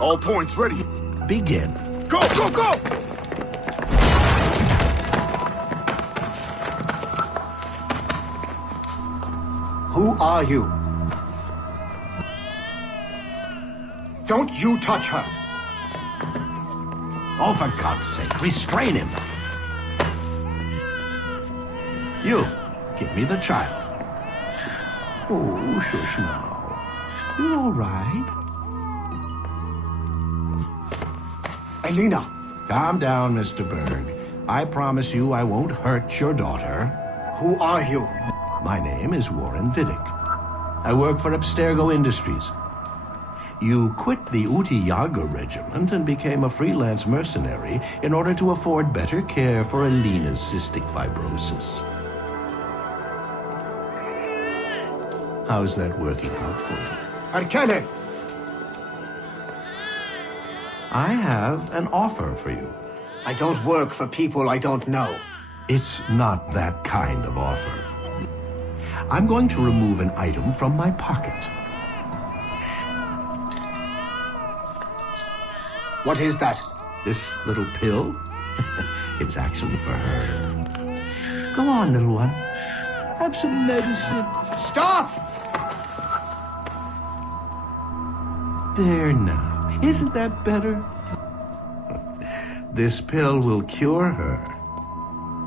All points ready. Begin. Go, go, go! Who are you? Don't you touch her! Oh, for God's sake, restrain him! You, give me the child. Oh, shush now. You're all right. Elena! Calm down, Mr. Berg. I promise you I won't hurt your daughter. Who are you? My name is Warren Vidic. I work for Abstergo Industries. You quit the Yaga regiment and became a freelance mercenary in order to afford better care for Elena's cystic fibrosis. How's that working out for you? Arkele! I have an offer for you. I don't work for people I don't know. It's not that kind of offer. I'm going to remove an item from my pocket. What is that? This little pill? It's actually for her. Go on, little one. Have some medicine. Stop! There now. Isn't that better? This pill will cure her.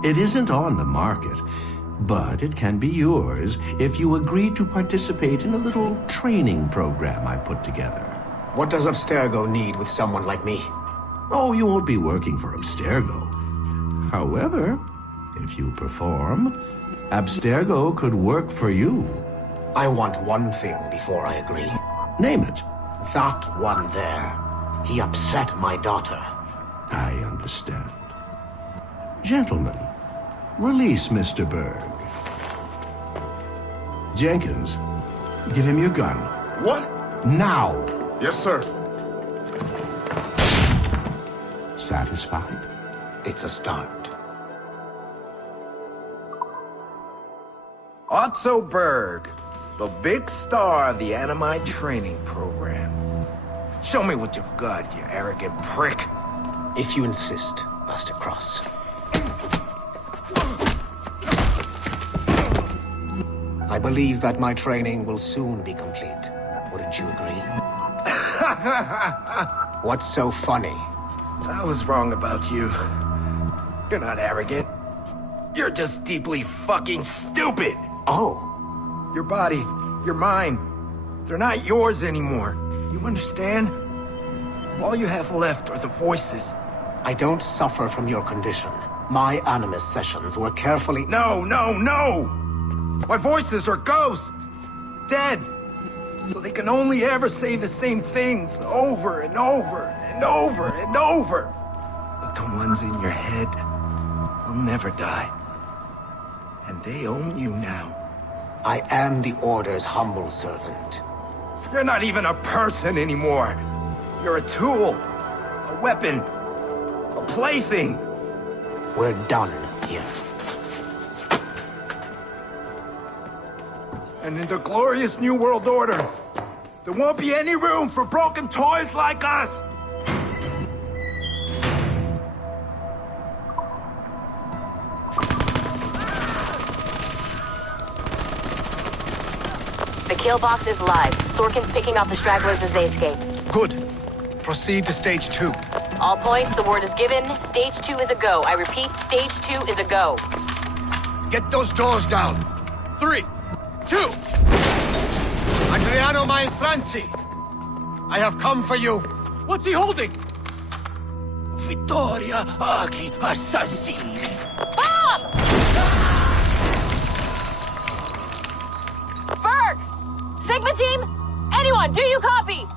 It isn't on the market, but it can be yours if you agree to participate in a little training program I put together. What does Abstergo need with someone like me? Oh, you won't be working for Abstergo. However, if you perform, Abstergo could work for you. I want one thing before I agree. Name it. That one there. He upset my daughter. I understand. Gentlemen, release Mr. Berg. Jenkins, give him your gun. What? Now! Yes, sir. Satisfied? It's a start. Otso Berg, the big star of the anime training program. Show me what you've got, you arrogant prick. If you insist, Master Cross. I believe that my training will soon be complete. Wouldn't you agree? What's so funny? I was wrong about you. You're not arrogant. You're just deeply fucking stupid. Oh. Your body, your mind, they're not yours anymore. You understand? All you have left are the voices. I don't suffer from your condition. My animus sessions were carefully... No, no, no! My voices are ghosts! Dead! So they can only ever say the same things over and over and over and over. But the ones in your head will never die. And they own you now. I am the Order's humble servant. You're not even a person anymore. You're a tool, a weapon, a plaything. We're done here. And in the glorious New World Order, there won't be any room for broken toys like us! The kill box is live. Sorkin's picking off the stragglers as they escape. Good. Proceed to stage 2. All points, the word is given. Stage 2 is a go. I repeat, stage 2 is a go. Get those doors down. 3, 2. Adriano Maestranzi, I have come for you. What's he holding? Vittoria agli assassini. Bomb! Berg! Sigma team? Anyone, do you copy?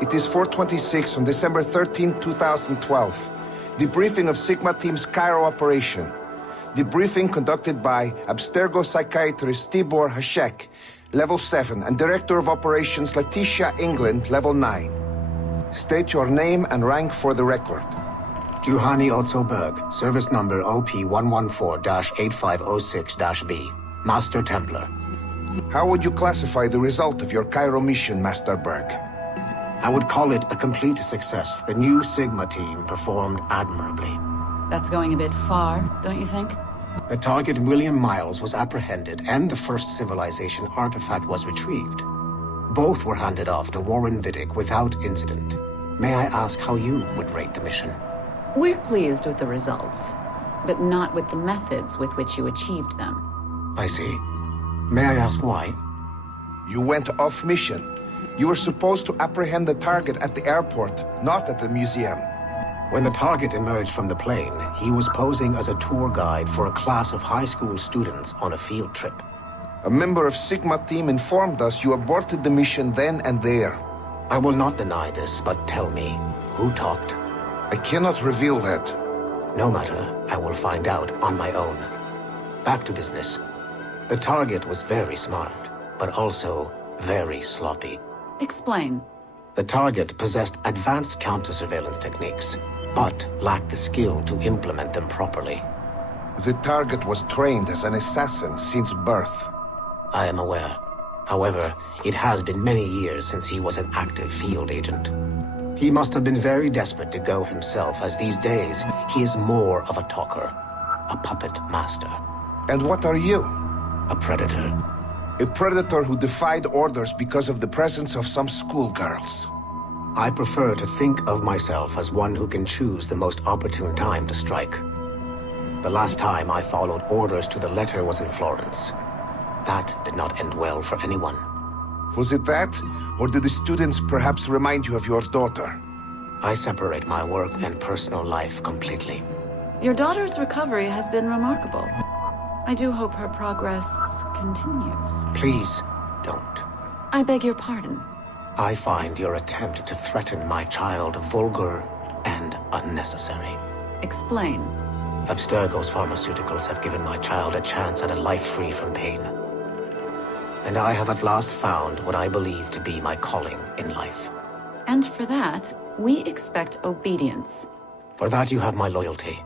It is 4:26 on December 13, 2012. Debriefing of Sigma Team's Cairo operation. Debriefing conducted by Abstergo psychiatrist Tibor Hashek, Level 7, and Director of Operations Letitia England, Level 9. State your name and rank for the record. Juhani Otso Berg, service number OP114-8506-B, Master Templar. How would you classify the result of your Cairo mission, Master Berg? I would call it a complete success. The new Sigma team performed admirably. That's going a bit far, don't you think? The target, William Miles, was apprehended and the first civilization artifact was retrieved. Both were handed off to Warren Vidic without incident. May I ask how you would rate the mission? We're pleased with the results, but not with the methods with which you achieved them. I see. May I ask why? You went off mission. You were supposed to apprehend the target at the airport, not at the museum. When the target emerged from the plane, he was posing as a tour guide for a class of high school students on a field trip. A member of Sigma team informed us you aborted the mission then and there. I will not deny this, but tell me, who talked? I cannot reveal that. No matter, I will find out on my own. Back to business. The target was very smart, but also very sloppy. Explain. The target possessed advanced counter-surveillance techniques, but lacked the skill to implement them properly. The target was trained as an assassin since birth. I am aware. However, it has been many years since he was an active field agent. He must have been very desperate to go himself, as these days, he is more of a talker. A puppet master. And what are you? A predator. A predator who defied orders because of the presence of some schoolgirls. I prefer to think of myself as one who can choose the most opportune time to strike. The last time I followed orders to the letter was in Florence. That did not end well for anyone. Was it that? Or did the students perhaps remind you of your daughter? I separate my work and personal life completely. Your daughter's recovery has been remarkable. I do hope her progress continues. Please, don't. I beg your pardon. I find your attempt to threaten my child vulgar and unnecessary. Explain. Abstergo's pharmaceuticals have given my child a chance at a life free from pain. And I have at last found what I believe to be my calling in life. And for that, we expect obedience. For that you have my loyalty.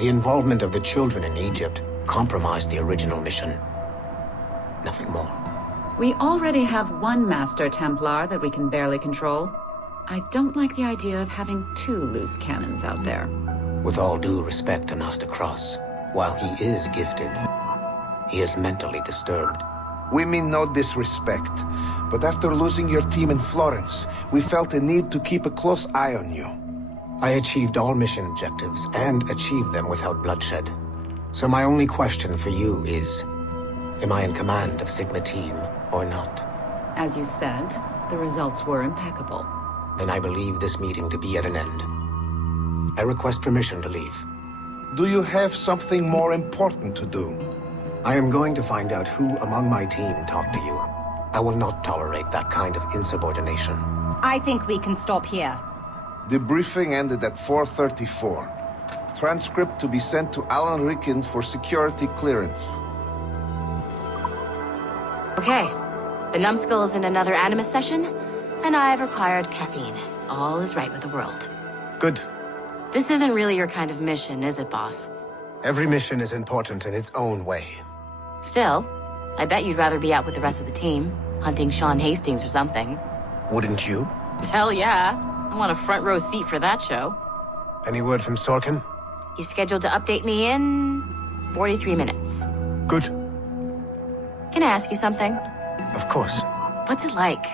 The involvement of the children in Egypt compromised the original mission. Nothing more. We already have one Master Templar that we can barely control. I don't like the idea of having two loose cannons out there. With all due respect to Master Cross, while he is gifted, he is mentally disturbed. We mean no disrespect, but after losing your team in Florence, we felt a need to keep a close eye on you. I achieved all mission objectives, and achieved them without bloodshed. So my only question for you is, am I in command of Sigma team or not? As you said, the results were impeccable. Then I believe this meeting to be at an end. I request permission to leave. Do you have something more important to do? I am going to find out who among my team talked to you. I will not tolerate that kind of insubordination. I think we can stop here. Debriefing ended at 4:34. Transcript to be sent to Alan Ricken for security clearance. Okay. The numbskull is in another Animus session, and I've required caffeine. All is right with the world. Good. This isn't really your kind of mission, is it, boss? Every mission is important in its own way. Still, I bet you'd rather be out with the rest of the team, hunting Sean Hastings or something. Wouldn't you? Hell yeah. I want a front row seat for that show. Any word from Sorkin? He's scheduled to update me in 43 minutes. Good. Can I ask you something? Of course. What's it like,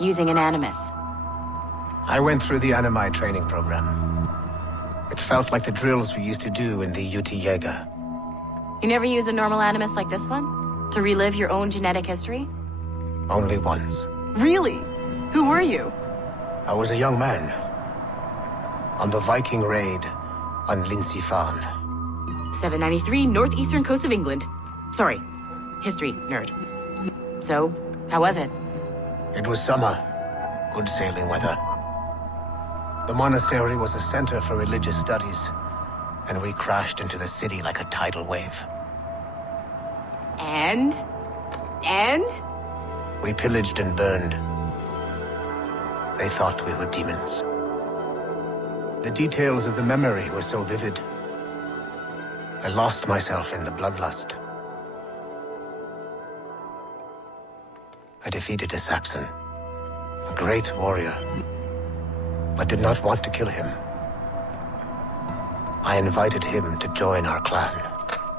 using an Animus? I went through the Animi training program. It felt like the drills we used to do in the UT Jaeger. You never use a normal Animus like this one? To relive your own genetic history? Only once. Really? Who were you? I was a young man. On the Viking raid on Lindsey Farn. 793 northeastern coast of England. Sorry, history nerd. So, how was it? It was summer. Good sailing weather. The monastery was a center for religious studies. and we crashed into the city like a tidal wave. And? We pillaged and burned. They thought we were demons. The details of the memory were so vivid. I lost myself in the bloodlust. I defeated a Saxon, a great warrior, but did not want to kill him. I invited him to join our clan.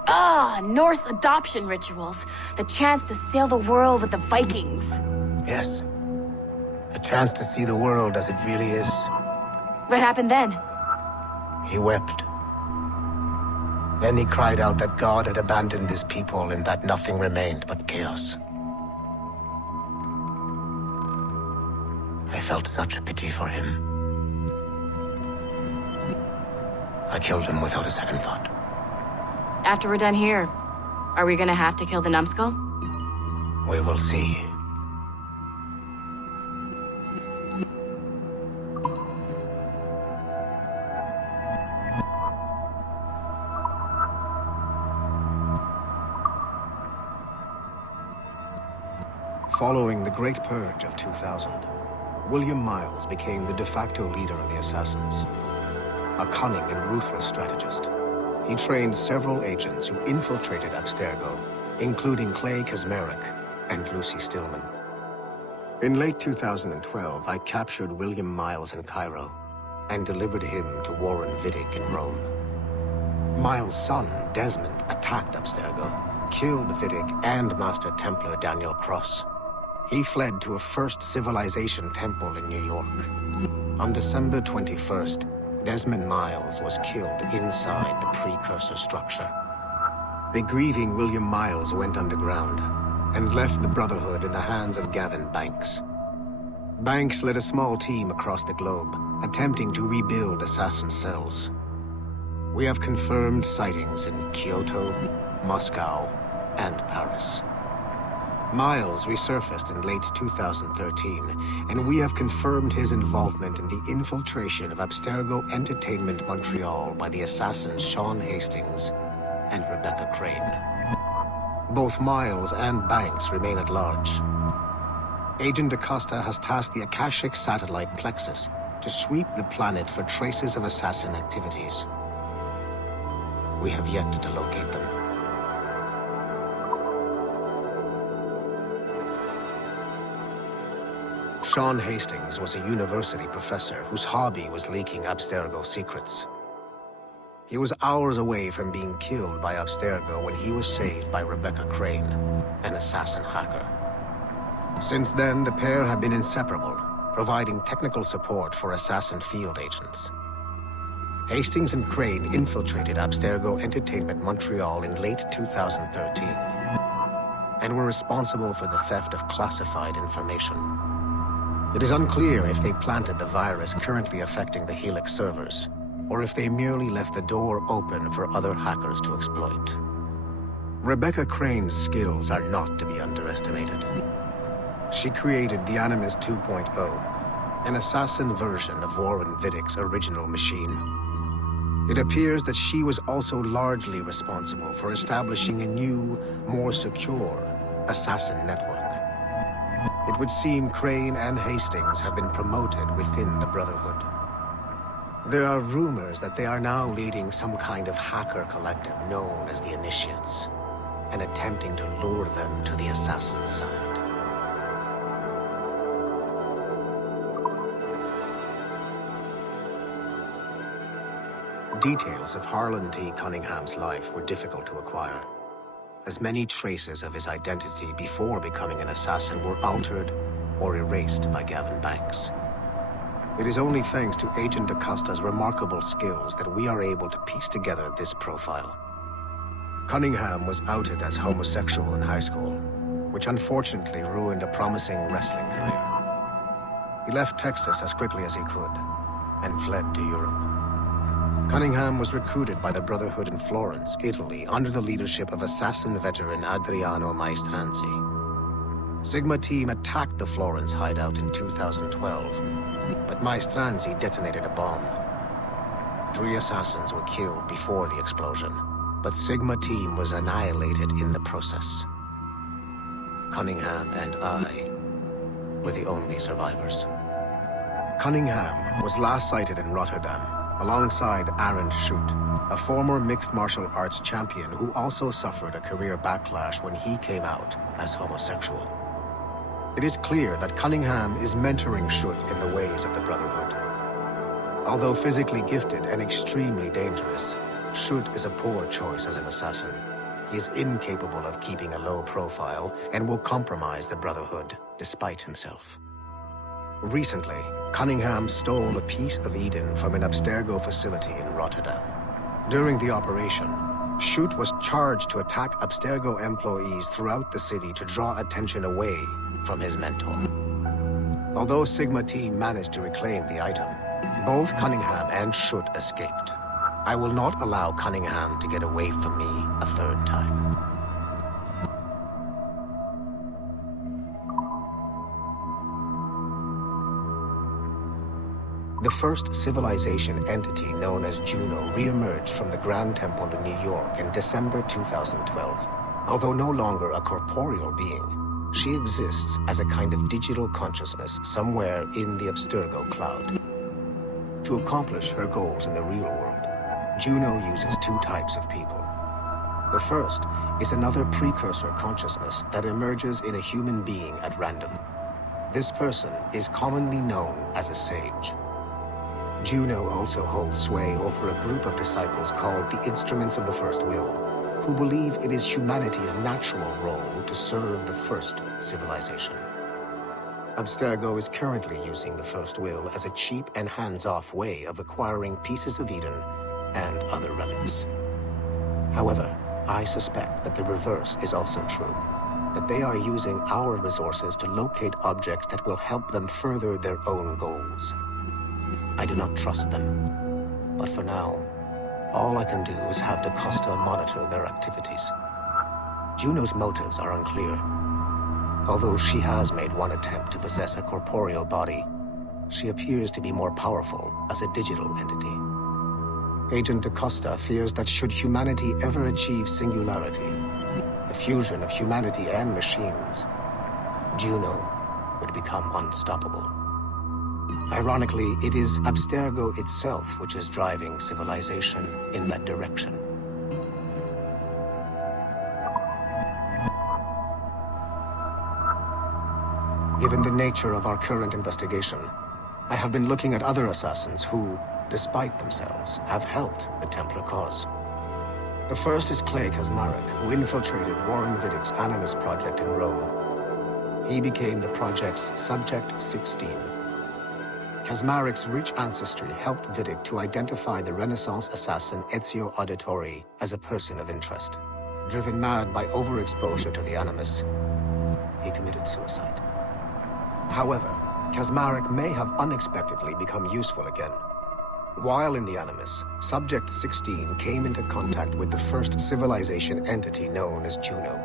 Ah, Norse adoption rituals. The chance to sail the world with the Vikings. Yes. A chance to see the world as it really is. What happened then? He wept. Then he cried out that God had abandoned his people and that nothing remained but chaos. I felt such pity for him. I killed him without a second thought. After we're done here, are we gonna have to kill the numbskull? We will see. Following the Great Purge of 2000, William Miles became the de facto leader of the Assassins. A cunning and ruthless strategist, he trained several agents who infiltrated Abstergo, including Clay Kaczmarek and Lucy Stillman. In late 2012, I captured William Miles in Cairo and delivered him to Warren Vidic in Rome. Miles' son, Desmond, attacked Abstergo, killed Vidic and Master Templar Daniel Cross. He fled to a First Civilization temple in New York. On December 21st, Desmond Miles was killed inside the precursor structure. The grieving William Miles went underground and left the Brotherhood in the hands of Gavin Banks. Banks led a small team across the globe, attempting to rebuild assassin cells. We have confirmed sightings in Kyoto, Moscow, and Paris. Miles resurfaced in late 2013, and we have confirmed his involvement in the infiltration of Abstergo Entertainment Montreal by the assassins Sean Hastings and Rebecca Crane. Both Miles and Banks remain at large. Agent Acosta has tasked the Akashic satellite Plexus to sweep the planet for traces of assassin activities. We have yet to locate them. Sean Hastings was a university professor whose hobby was leaking Abstergo secrets. He was hours away from being killed by Abstergo when he was saved by Rebecca Crane, an assassin hacker. Since then, the pair have been inseparable, providing technical support for assassin field agents. Hastings and Crane infiltrated Abstergo Entertainment Montreal in late 2013, and were responsible for the theft of classified information. It is unclear if they planted the virus currently affecting the Helix servers, or if they merely left the door open for other hackers to exploit. Rebecca Crane's skills are not to be underestimated. She created the Animus 2.0, an assassin version of Warren Vidic's original machine. It appears that she was also largely responsible for establishing a new, more secure assassin network. It would seem Crane and Hastings have been promoted within the Brotherhood. There are rumors that they are now leading some kind of hacker collective known as the Initiates, and attempting to lure them to the assassin side. Details of Harlan T. Cunningham's life were difficult to acquire, as many traces of his identity before becoming an assassin were altered or erased by Gavin Banks. It is only thanks to Agent Acosta's remarkable skills that we are able to piece together this profile. Cunningham was outed as homosexual in high school, which unfortunately ruined a promising wrestling career. He left Texas as quickly as he could, and fled to Europe. Cunningham was recruited by the Brotherhood in Florence, Italy, under the leadership of assassin veteran Adriano Maestranzi. Sigma team attacked the Florence hideout in 2012, but Maestranzi detonated a bomb. 3 assassins were killed before the explosion, but Sigma Team was annihilated in the process. Cunningham and I were the only survivors. Cunningham was last sighted in Rotterdam, alongside Aaron Schutt, a former mixed martial arts champion who also suffered a career backlash when he came out as homosexual. It is clear that Cunningham is mentoring Schutt in the ways of the Brotherhood. Although physically gifted and extremely dangerous, Schutt is a poor choice as an assassin. He is incapable of keeping a low profile and will compromise the Brotherhood despite himself. Recently, Cunningham stole a piece of Eden from an Abstergo facility in Rotterdam. During the operation, Schutt was charged to attack Abstergo employees throughout the city to draw attention away from his mentor. Although Sigma Team managed to reclaim the item, both Cunningham and Schutt escaped. I will not allow Cunningham to get away from me a 3rd time. The first civilization entity known as Juno re-emerged from the Grand Temple in New York in December 2012. Although no longer a corporeal being, she exists as a kind of digital consciousness somewhere in the Abstergo cloud. To accomplish her goals in the real world, Juno uses 2 types of people. The first is another precursor consciousness that emerges in a human being at random. This person is commonly known as a sage. Juno also holds sway over a group of disciples called the Instruments of the First Will, who believe it is humanity's natural role to serve the first civilization. Abstergo is currently using the First Will as a cheap and hands-off way of acquiring pieces of Eden and other relics. However, I suspect that the reverse is also true, that they are using our resources to locate objects that will help them further their own goals. I do not trust them, but for now, all I can do is have DaCosta monitor their activities. Juno's motives are unclear. Although she has made one attempt to possess a corporeal body, she appears to be more powerful as a digital entity. Agent DaCosta fears that should humanity ever achieve singularity, a fusion of humanity and machines, Juno would become unstoppable. Ironically, it is Abstergo itself which is driving civilization in that direction. Given the nature of our current investigation, I have been looking at other assassins who, despite themselves, have helped the Templar cause. The first is Clay Kaczmarek, who infiltrated Warren Vidick's Animus project in Rome. He became the project's Subject 16. Kaczmarek's rich ancestry helped Vidick to identify the Renaissance assassin Ezio Auditore as a person of interest. Driven mad by overexposure to the Animus, he committed suicide. However, Kaczmarek may have unexpectedly become useful again. While in the Animus, Subject 16 came into contact with the first civilization entity known as Juno.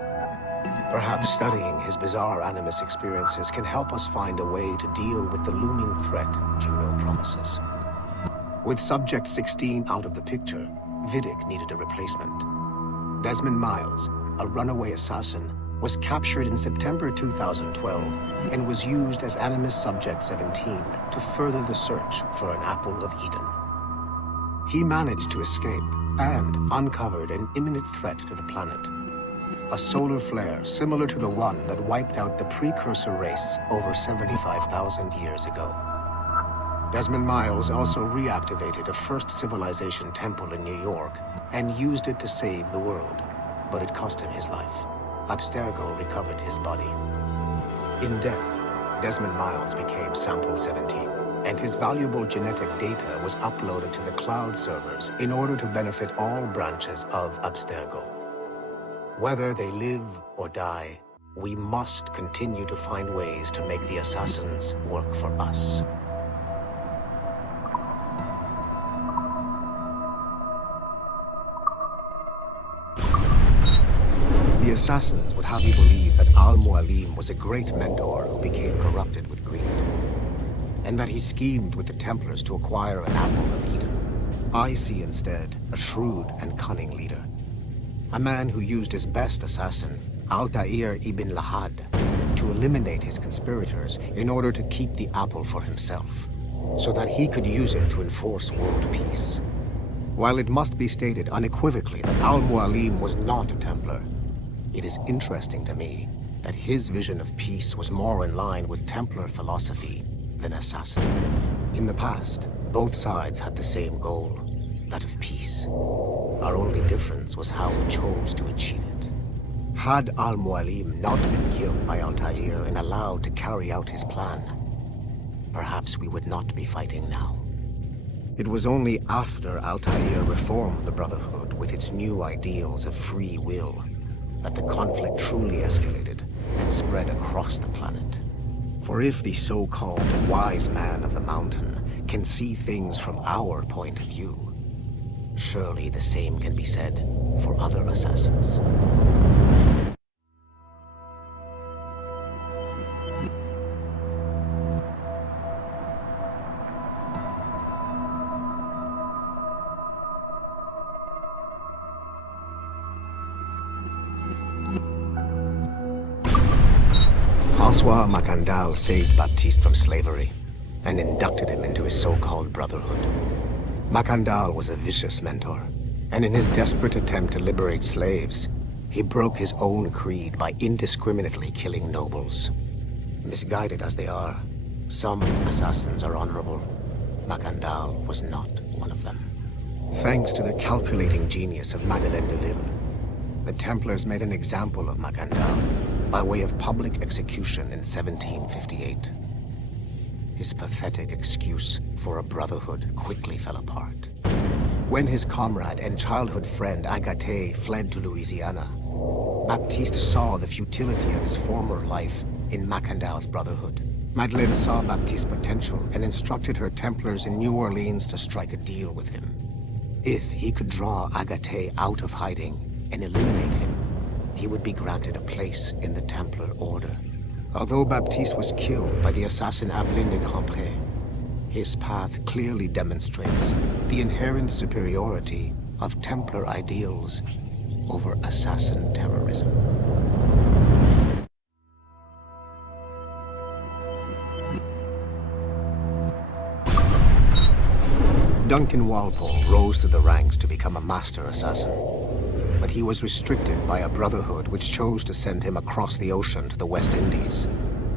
Perhaps studying his bizarre Animus experiences can help us find a way to deal with the looming threat Juno promises. With Subject 16 out of the picture, Vidick needed a replacement. Desmond Miles, a runaway assassin, was captured in September 2012 and was used as Animus Subject 17 to further the search for an Apple of Eden. He managed to escape and uncovered an imminent threat to the planet. A solar flare similar to the one that wiped out the precursor race over 75,000 years ago. Desmond Miles also reactivated a first civilization temple in New York and used it to save the world, but it cost him his life. Abstergo recovered his body. In death, Desmond Miles became Sample 17, and his valuable genetic data was uploaded to the cloud servers in order to benefit all branches of Abstergo. Whether they live or die, we must continue to find ways to make the assassins work for us. The assassins would have you believe that Mualim was a great mentor who became corrupted with greed, and that he schemed with the Templars to acquire an Apple of Eden. I see instead a shrewd and cunning leader. A man who used his best assassin, Altair ibn Lahad, to eliminate his conspirators in order to keep the apple for himself, so that he could use it to enforce world peace. While it must be stated unequivocally that Mualim was not a Templar, it is interesting to me that his vision of peace was more in line with Templar philosophy than assassin. In the past, both sides had the same goal, that of peace. Our only difference was how we chose to achieve it. Had Mualim not been killed by Altair and allowed to carry out his plan, perhaps we would not be fighting now. It was only after Altair reformed the Brotherhood with its new ideals of free will that the conflict truly escalated and spread across the planet. For if the so-called wise man of the mountain can see things from our point of view, surely the same can be said for other assassins. François Macandal saved Baptiste from slavery and inducted him into his so-called Brotherhood. Macandal was a vicious mentor, and in his desperate attempt to liberate slaves, he broke his own creed by indiscriminately killing nobles. Misguided as they are, some assassins are honorable. Macandal was not one of them. Thanks to the calculating genius of Madeleine de Lille, the Templars made an example of Macandal by way of public execution in 1758. His pathetic excuse for a brotherhood quickly fell apart. When his comrade and childhood friend Agathe fled to Louisiana, Baptiste saw the futility of his former life in Macandal's brotherhood. Madeleine saw Baptiste's potential and instructed her Templars in New Orleans to strike a deal with him. If he could draw Agathe out of hiding and eliminate him, he would be granted a place in the Templar Order. Although Baptiste was killed by the assassin Aveline de Grandpré, his path clearly demonstrates the inherent superiority of Templar ideals over assassin terrorism. Duncan Walpole rose to the ranks to become a master assassin, but he was restricted by a brotherhood which chose to send him across the ocean to the West Indies,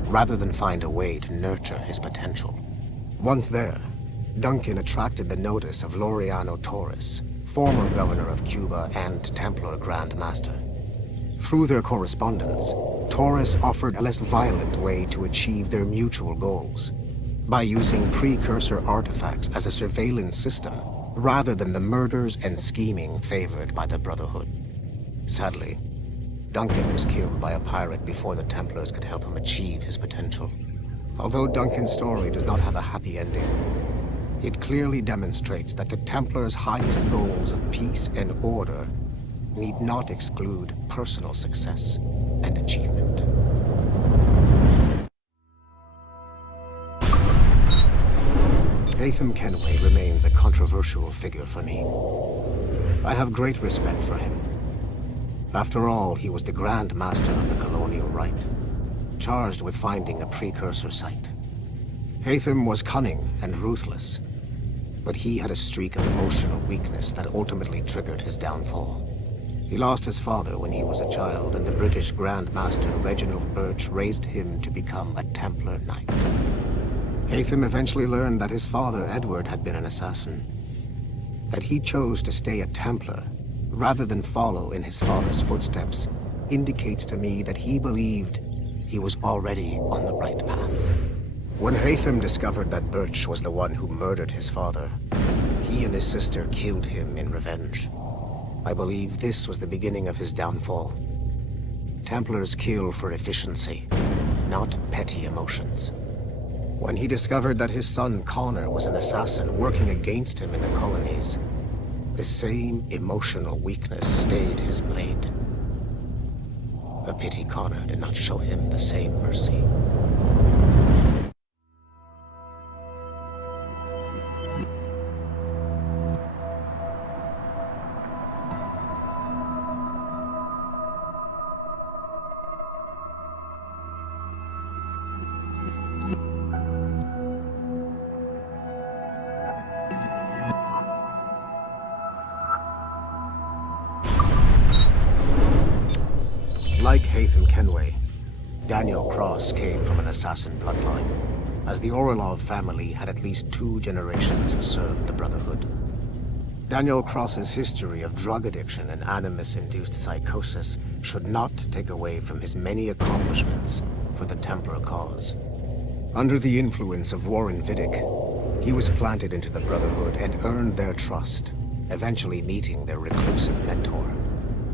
rather than find a way to nurture his potential. Once there, Duncan attracted the notice of Laureano Torres, former governor of Cuba and Templar Grand Master. Through their correspondence, Torres offered a less violent way to achieve their mutual goals, by using precursor artifacts as a surveillance system, rather than the murders and scheming favored by the Brotherhood. Sadly, Duncan was killed by a pirate before the Templars could help him achieve his potential. Although Duncan's story does not have a happy ending, it clearly demonstrates that the Templars' highest goals of peace and order need not exclude personal success and achievement. Haytham Kenway remains a controversial figure for me. I have great respect for him. After all, he was the Grand Master of the Colonial Rite, charged with finding a precursor site. Haytham was cunning and ruthless, but he had a streak of emotional weakness that ultimately triggered his downfall. He lost his father when he was a child, and the British Grand Master Reginald Birch raised him to become a Templar Knight. Haytham eventually learned that his father, Edward, had been an assassin. That he chose to stay a Templar, rather than follow in his father's footsteps, indicates to me that he believed he was already on the right path. When Haytham discovered that Birch was the one who murdered his father, he and his sister killed him in revenge. I believe this was the beginning of his downfall. Templars kill for efficiency, not petty emotions. When he discovered that his son Connor was an assassin working against him in the colonies, the same emotional weakness stayed his blade. A pity Connor did not show him the same mercy. Like Haytham Kenway, Daniel Cross came from an assassin bloodline, as the Orlov family had at least 2 generations who served the Brotherhood. Daniel Cross's history of drug addiction and animus-induced psychosis should not take away from his many accomplishments for the Templar cause. Under the influence of Warren Vidic, he was planted into the Brotherhood and earned their trust, eventually meeting their reclusive mentor.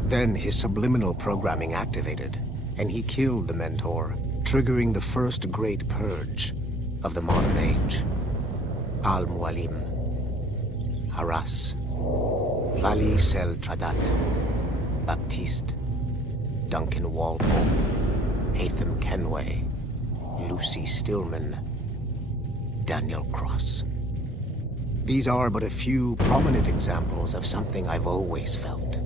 Then his subliminal programming activated, and he killed the mentor, triggering the first great purge of the modern age. Al-Mualim, Haras, Vali Sel Tradat, Baptiste, Duncan Walpole, Haytham Kenway, Lucy Stillman, Daniel Cross. These are but a few prominent examples of something I've always felt.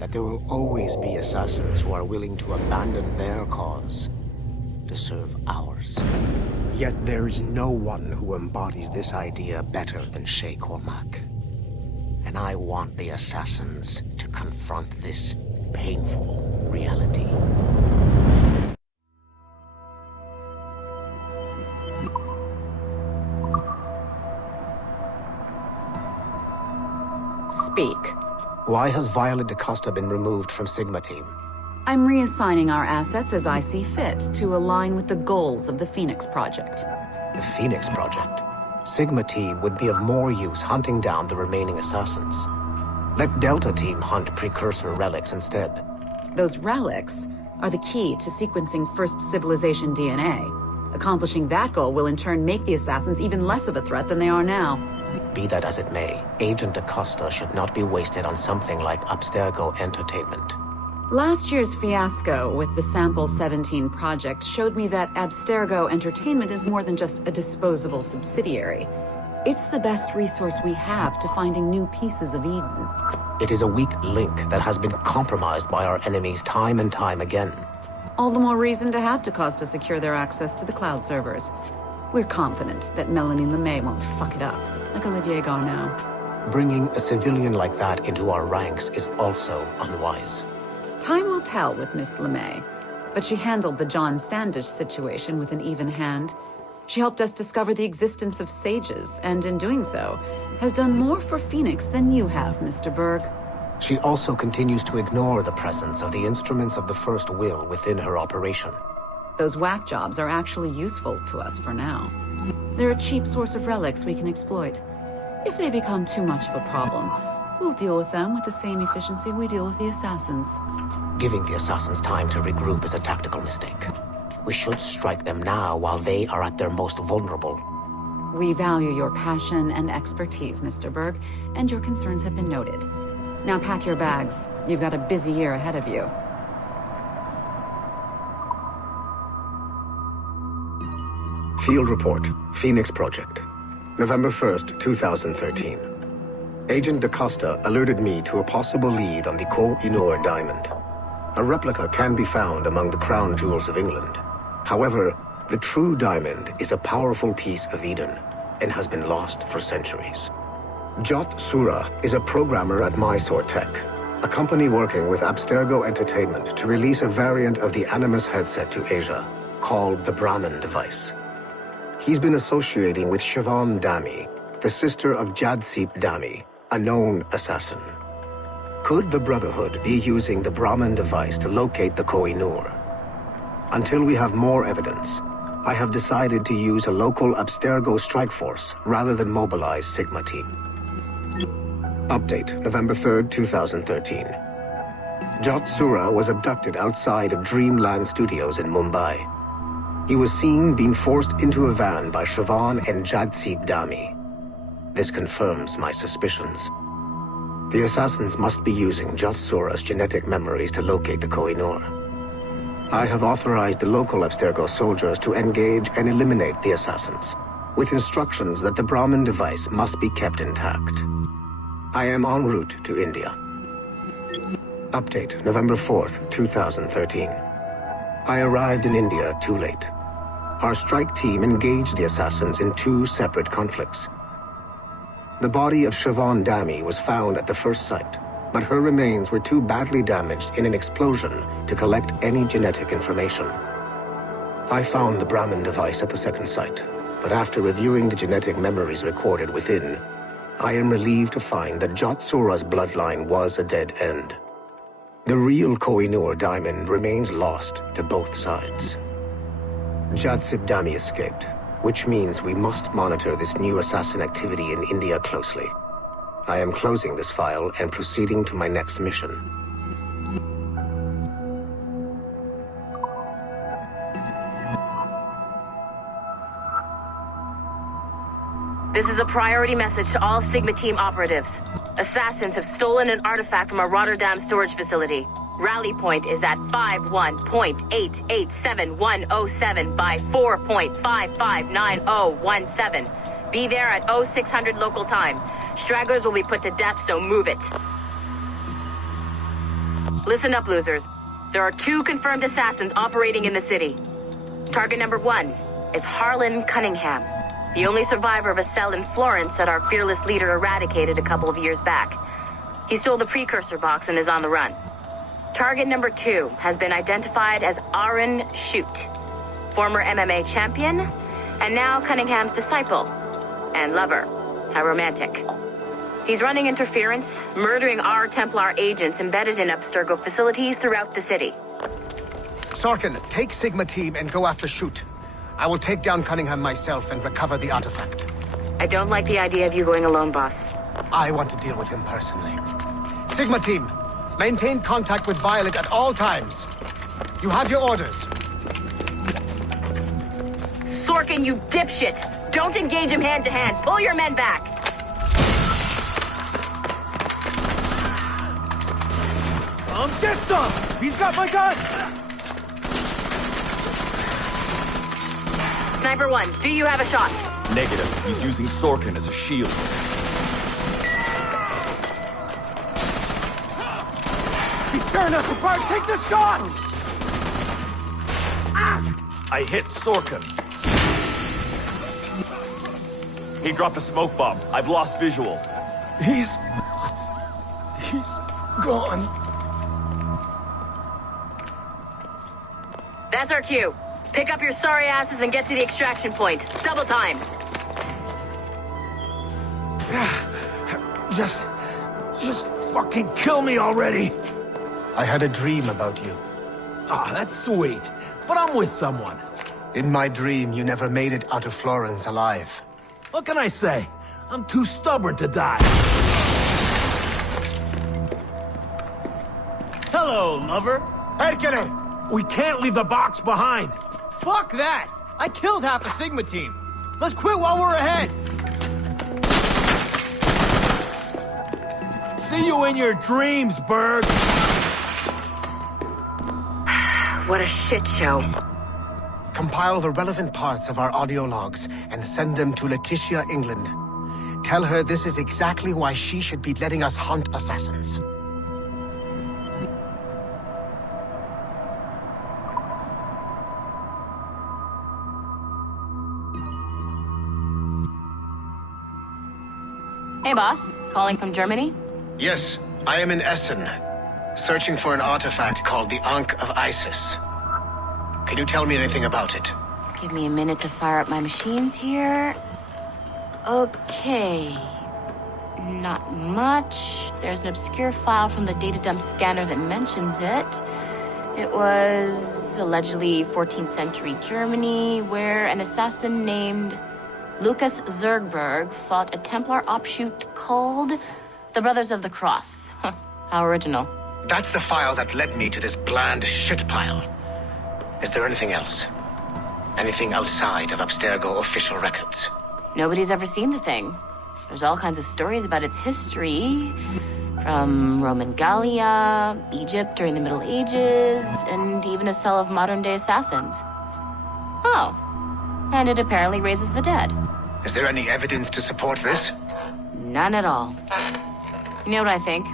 That there will always be assassins who are willing to abandon their cause to serve ours. Yet there is no one who embodies this idea better than Shay Cormac. And I want the assassins to confront this painful reality. Speak. Why has Violet DaCosta been removed from Sigma Team? I'm reassigning our assets as I see fit to align with the goals of the Phoenix Project. The Phoenix Project? Sigma Team would be of more use hunting down the remaining assassins. Let Delta Team hunt precursor relics instead. Those relics are the key to sequencing First Civilization DNA. Accomplishing that goal will in turn make the assassins even less of a threat than they are now. Be that as it may, Agent DaCosta should not be wasted on something like Abstergo Entertainment. Last year's fiasco with the Sample 17 project showed me that Abstergo Entertainment is more than just a disposable subsidiary. It's the best resource we have to finding new pieces of Eden. It is a weak link that has been compromised by our enemies time and time again. All the more reason to have DaCosta secure their access to the cloud servers. We're confident that Melanie LeMay won't fuck it up, like Olivier Garneau. Bringing a civilian like that into our ranks is also unwise. Time will tell with Miss LeMay, but she handled the John Standish situation with an even hand. She helped us discover the existence of sages, and in doing so, has done more for Phoenix than you have, Mr. Berg. She also continues to ignore the presence of the instruments of the First Will within her operation. Those whack jobs are actually useful to us for now. They're a cheap source of relics we can exploit. If they become too much of a problem, we'll deal with them with the same efficiency we deal with the assassins. Giving the assassins time to regroup is a tactical mistake. We should strike them now while they are at their most vulnerable. We value your passion and expertise, Mr. Berg, and your concerns have been noted. Now pack your bags. You've got a busy year ahead of you. Field Report, Phoenix Project. November 1st, 2013. Agent DaCosta alerted me to a possible lead on the Koh-i-Noor diamond. A replica can be found among the crown jewels of England. However, the true diamond is a powerful piece of Eden and has been lost for centuries. Jot Sura is a programmer at Mysore Tech, a company working with Abstergo Entertainment to release a variant of the Animus headset to Asia, called the Brahman device. He's been associating with Siobhan Dami, the sister of Jadseep Dami, a known assassin. Could the Brotherhood be using the Brahman device to locate the Koh-i-Noor? Until we have more evidence, I have decided to use a local Abstergo strike force rather than mobilize Sigma Team. Update, November 3rd, 2013. Jot Sura was abducted outside of Dreamland Studios in Mumbai. He was seen being forced into a van by Siobhan and Jadseep Dami. This confirms my suspicions. The assassins must be using Jot Sura's genetic memories to locate the Koh-i-Noor. I have authorized the local Abstergo soldiers to engage and eliminate the assassins, with instructions that the Brahman device must be kept intact. I am en route to India. Update, November 4th, 2013. I arrived in India too late. Our strike team engaged the assassins in 2 separate conflicts. The body of Siobhan Dami was found at the first site, but her remains were too badly damaged in an explosion to collect any genetic information. I found the Brahmin device at the second site, but after reviewing the genetic memories recorded within, I am relieved to find that Jotsura's bloodline was a dead end. The real Koh-i-Noor diamond remains lost to both sides. Jadsib Dami escaped, which means we must monitor this new assassin activity in India closely. I am closing this file and proceeding to my next mission. This is a priority message to all Sigma Team operatives. Assassins have stolen an artifact from a Rotterdam storage facility. Rally point is at 51.887107 by 4.559017. Be there at 0600 local time. Stragglers will be put to death, so move it. Listen up, losers. There are 2 confirmed assassins operating in the city. Target number 1 is Harlan Cunningham, the only survivor of a cell in Florence that our fearless leader eradicated a couple of years back. He stole the precursor box and is on the run. Target number 2 has been identified as Aaron Shute, former MMA champion, and now Cunningham's disciple and lover. How romantic. He's running interference, murdering our Templar agents embedded in Abstergo facilities throughout the city. Sorkin, take Sigma Team and go after Shute. I will take down Cunningham myself and recover the artifact. I don't like the idea of you going alone, boss. I want to deal with him personally. Sigma Team, maintain contact with Violet at all times. You have your orders. Sorkin, you dipshit! Don't engage him hand-to-hand. Pull your men back! Get some! He's got my gun! Sniper 1, do you have a shot? Negative. He's using Sorkin as a shield. He's tearing us apart! Take the shot! I hit Sorkin. He dropped a smoke bomb. I've lost visual. He's gone. That's our cue. Pick up your sorry asses and get to the extraction point. Double time. Just fucking kill me already. I had a dream about you. Ah, that's sweet. But I'm with someone. In my dream, you never made it out of Florence alive. What can I say? I'm too stubborn to die. Hello, lover. Hercule! We can't leave the box behind. Fuck that! I killed half the Sigma team. Let's quit while we're ahead. See you in your dreams, Berg. What a shit show. Compile the relevant parts of our audio logs and send them to Letitia, England. Tell her this is exactly why she should be letting us hunt assassins. Hey, boss. Calling from Germany? Yes, I am in Essen, searching for an artifact called the Ankh of Isis. Can you tell me anything about it? Give me a minute to fire up my machines here. Okay. Not much. There's an obscure file from the data dump scanner that mentions it. It was allegedly 14th century Germany, where an assassin named Lucas Zergberg fought a Templar offshoot called the Brothers of the Cross. How original. That's the file that led me to this bland shit pile. Is there anything else? Anything outside of Abstergo official records? Nobody's ever seen the thing. There's all kinds of stories about its history. From Roman Gallia, Egypt during the Middle Ages, and even a cell of modern-day assassins. Oh. And it apparently raises the dead. Is there any evidence to support this? None at all. You know what I think?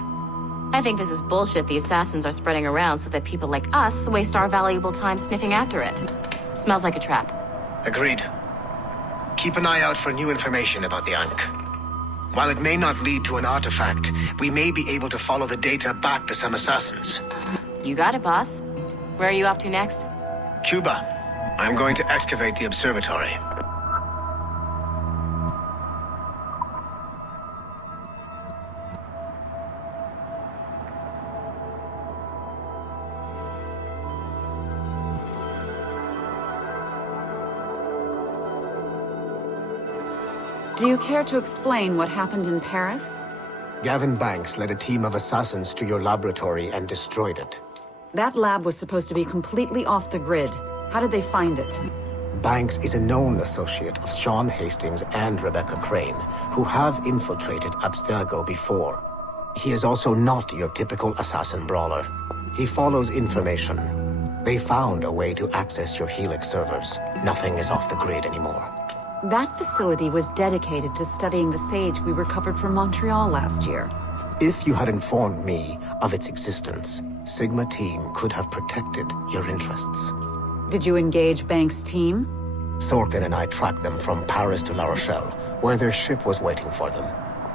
I think this is bullshit the assassins are spreading around so that people like us waste our valuable time sniffing after it. Smells like a trap. Agreed. Keep an eye out for new information about the Ankh. While it may not lead to an artifact, we may be able to follow the data back to some assassins. You got it, boss. Where are you off to next? Cuba. I'm going to excavate the observatory. Do you care to explain what happened in Paris? Gavin Banks led a team of assassins to your laboratory and destroyed it. That lab was supposed to be completely off the grid. How did they find it? Banks is a known associate of Sean Hastings and Rebecca Crane, who have infiltrated Abstergo before. He is also not your typical assassin brawler. He follows information. They found a way to access your Helix servers. Nothing is off the grid anymore. That facility was dedicated to studying the sage we recovered from Montreal last year. If you had informed me of its existence, Sigma Team could have protected your interests. Did you engage Banks' team? Sorkin and I tracked them from Paris to La Rochelle, where their ship was waiting for them.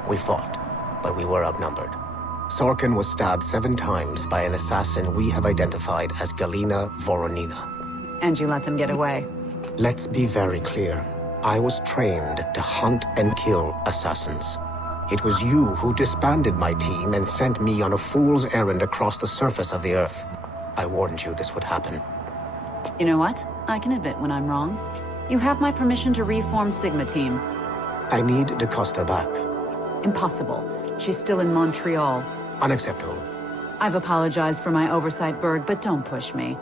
We fought, but we were outnumbered. Sorkin was stabbed 7 times by an assassin we have identified as Galina Voronina. And you let them get away? Let's be very clear. I was trained to hunt and kill assassins. It was you who disbanded my team and sent me on a fool's errand across the surface of the Earth. I warned you this would happen. You know what? I can admit when I'm wrong. You have my permission to reform Sigma Team. I need DaCosta back. Impossible. She's still in Montreal. Unacceptable. I've apologized for my oversight, Berg, but don't push me.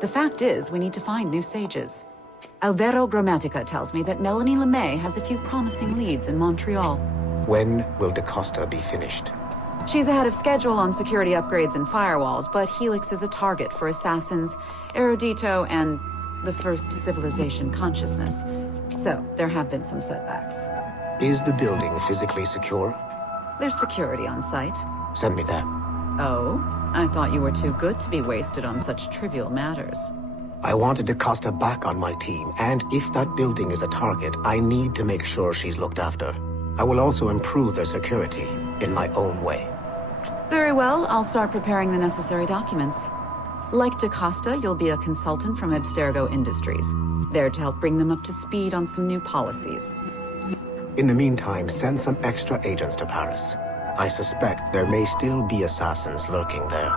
The fact is, we need to find new sages. Alvaro Grammatica tells me that Melanie LeMay has a few promising leads in Montreal. When will DaCosta be finished? She's ahead of schedule on security upgrades and firewalls, but Helix is a target for assassins, Erudito, and the first civilization consciousness. So, there have been some setbacks. Is the building physically secure? There's security on site. Send me there. Oh? I thought you were too good to be wasted on such trivial matters. I wanted DaCosta back on my team, and if that building is a target, I need to make sure she's looked after. I will also improve their security in my own way. Very well, I'll start preparing the necessary documents. Like DaCosta, you'll be a consultant from Abstergo Industries, there to help bring them up to speed on some new policies. In the meantime, send some extra agents to Paris. I suspect there may still be assassins lurking there.